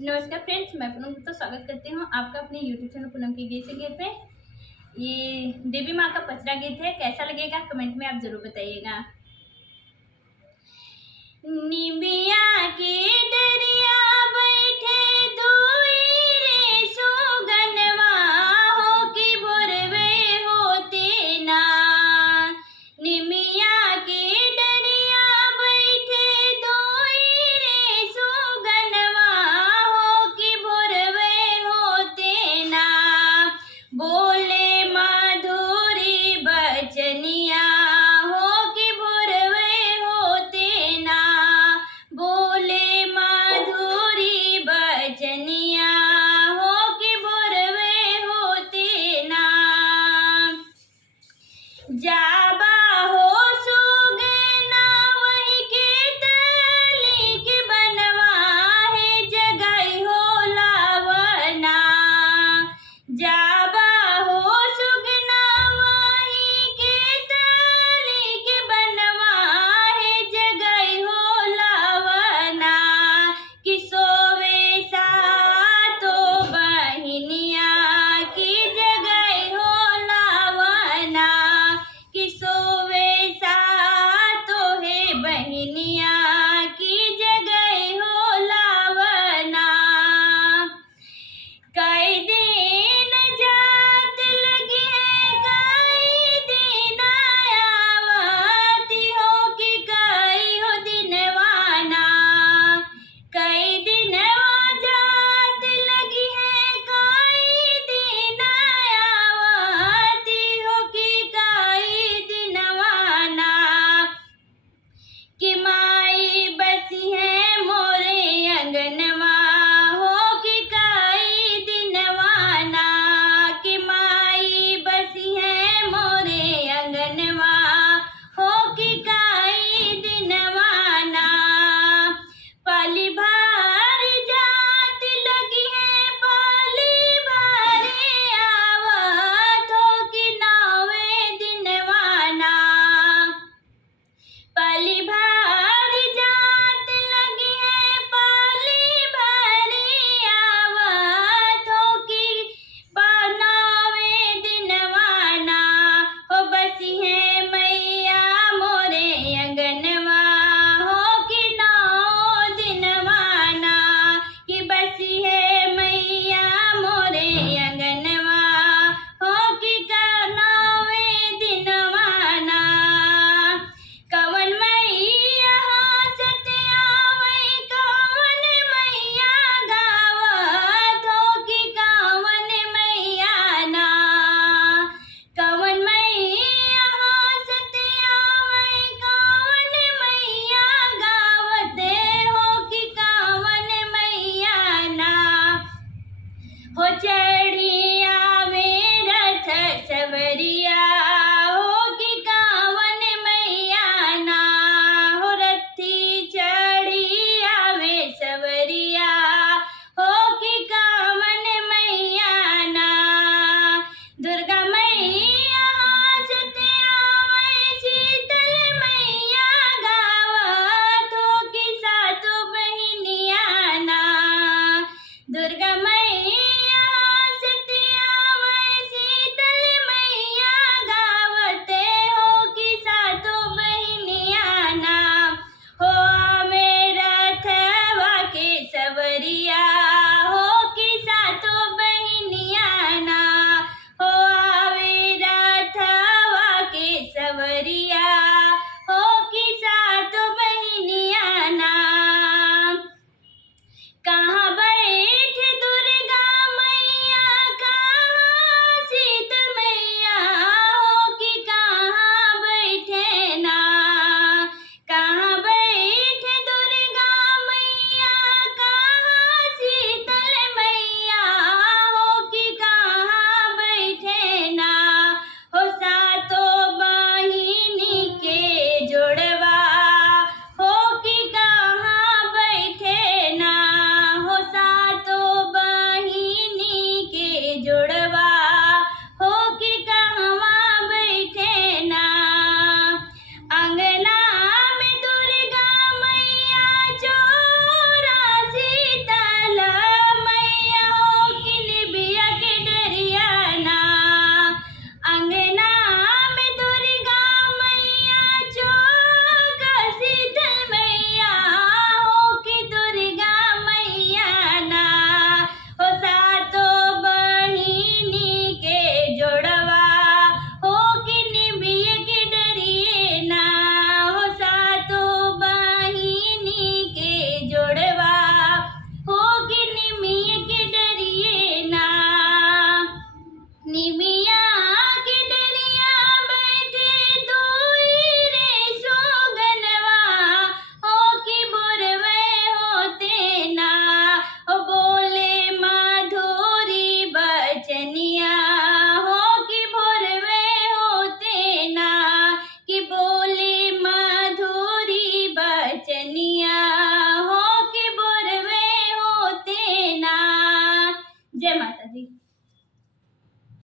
नमस्कार फ्रेंड्स, मैं पूनम गुप्ता स्वागत करती हूँ आपका अपने यूट्यूब चैनल पूनम की गीत से गीत पे। ये देवी माँ का पचरा गीत है। कैसा लगेगा कमेंट में आप जरूर बताइएगा। निबिया के डरिया बैठे धोई रे सुगनवा हो कि बोरवे होते ना। निमिया के डरिया बैठे धोई रे सुगनवा हो कि बोरवे होते ना। बोले मधुरी बचनिया हो कि बोरवे होते ना। बोले मधुरी बचनिया हो कि बोरवे होते ना। जाबा हो सुगना वही के तली के बनवा है जगाई हो लावना। जाबा हो सुगना वही के तली के बनवा है जगाई हो लावना। कि सोवे सातो बहिनिया की जगाई हो लावना। कि सोवे सातो है बहिनिया की जगाई हो लावना। कई दिन जात लगी है कई दिन आवती हो कि कई हो दिनवाना। कई दिन जात लगी है कई दिन आवती हो कि कई दिनवाना। कि माई बसी है मोरे अंगनवा हो कि कई दिनवाना। कि माई बसी है मोरे अंगनवा हो कि कई दिनवाना। पाली भारी जात लगी है पाली भारी आवत हो कि नावे दिनवाना। पाली भारी जात लगी है पाली भारी आवत हो कि बनावे दिनवाना। हो बसी है मैया मोरे अंगनवा हो कि नौ दिनवाना। कि बसी है मैया मोरे अंगनवा हो कि नौवे दिनवाना। कवन मैया हंसत आवै कवन मैया गावत हो कि कवन मैया ना। कवन मैया हंसत आवै कवन मैया गावत हो कि कवन मैया ना। हो चढ़िया में रथ सवरिया हो कि कावन मैया ना। हो रथी चढ़िया में सवरिया हो कि कावन मैया ना। दुर्गा मैया हंसत आवै शीतल मैया गावत हो कि सातो बहिनिया ना। दुर्गा मैया हंसत आवै शीतल मैया गावत हो कि सातो बहिनिया ना। हो आवे रथवा के सवरिया हो कि सातो बहिनिया ना। हो आवे रथवा के सवरिया हो कि सातो बहिनिया ना। कहाँ